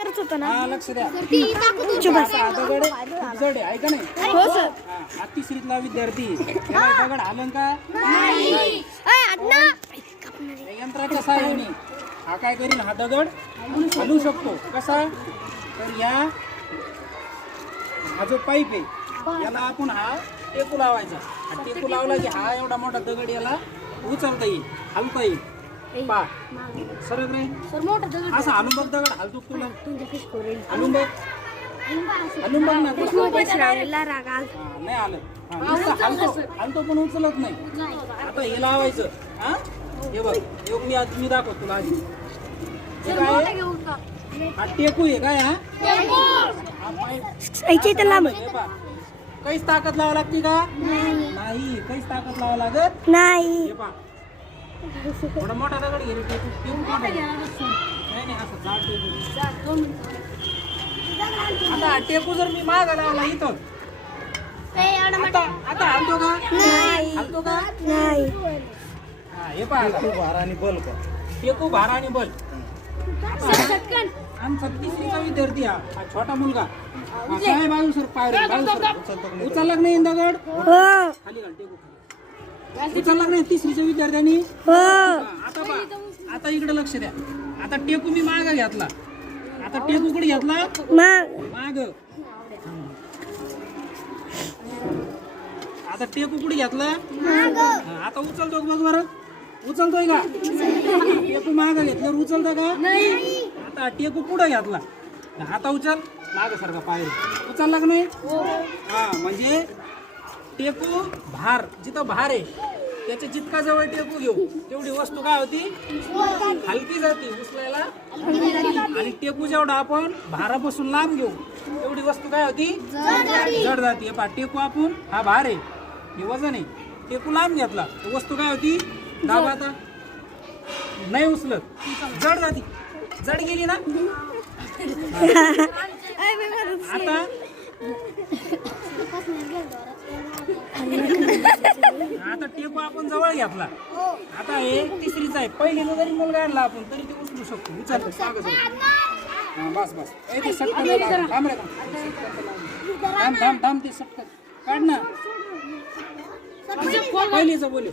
हा लक्ष द्या. आता दगड जड आहे का नाही? हो सर. हा तिसरीतला विद्यार्थी याला दगड हालन का नाही? या यंत्राच्या सहाय्याने हा काय करील, हा दगड हलवू शकतो. कसा तर हा जो पाईप आहे याला आपण हा टेकू लावायचा. हा टेकू लावला की हा एवढा मोठा दगड याला उचलता येईल, हलता येईल. पा सरक रे असं हलून बघ, दगड हलतो तुला हलून बघ, हलून बघ ना. नाही आलं. हलतो पण उचलत नाही. आता हे लावायचं. हा हे बघ, मी दाखवतो तुला आधी. हे काय हा टेकू आहे काय? हा काहीच ताकद लावा लागते का? नाही काहीच ताकद लावा लागत नाही. थोडा मोठा दगड घे रे. टेकू मोठा घे. नाही असं जाड टेकू. आता टेकू जर मी मागं लावला इथं, आता हलतो का? हलतो का? नाही. हा हे पहा, भार आणि बल का टेकू, भार आणि बल. आमचा तिसरीचा विद्यार्थी हा छोटा मुलगा काय बाजू सर पाय उचलला नाही दगड हो. खाली घाल. टेकू उचलला नाही तिसरीच्या विद्यार्थ्यांनी. हो. आता पहा, आता इकडे लक्ष द्या. आता टेकू मी माग घेतला. आता टेकू कुठे घेतला? माग. आता टेकू कुठे घेतला? आता उचलतो बघ बरं, उचलतोय का? टेकू माग घेतल्यावर उचलता का? आता टेकू पुढे घेतला. आता उचल माग सारखा पाय उचलला का नाही? हा म्हणजे टेकू भार जिथं भार आहे त्याच्या जितका जवळ टेकू घेऊ तेवढी वस्तू काय होती? हलकी जाती उचलायला. आणि टेकू जेवढा आपण भारापासून लांब घेऊ तेवढी वस्तू काय होती? जड जाती. पहा टेकू आपण हा भार आहे, हे वजन आहे. टेकू लांब घेतला तर वस्तू काय होती? दाबा. आता नाही उचलत, जड जाती. जड गेली ना. आता टेकू आपण जवळ घेतला. आता हे तिसरीचा आहे. पहिलीचा जरी मुलगा आणला आपण तरी ते उचलू शकतो. उचल बस बस. ते सटकन थांब रे, थांब ते सटकन काढ ना. पहिलीचं बोल.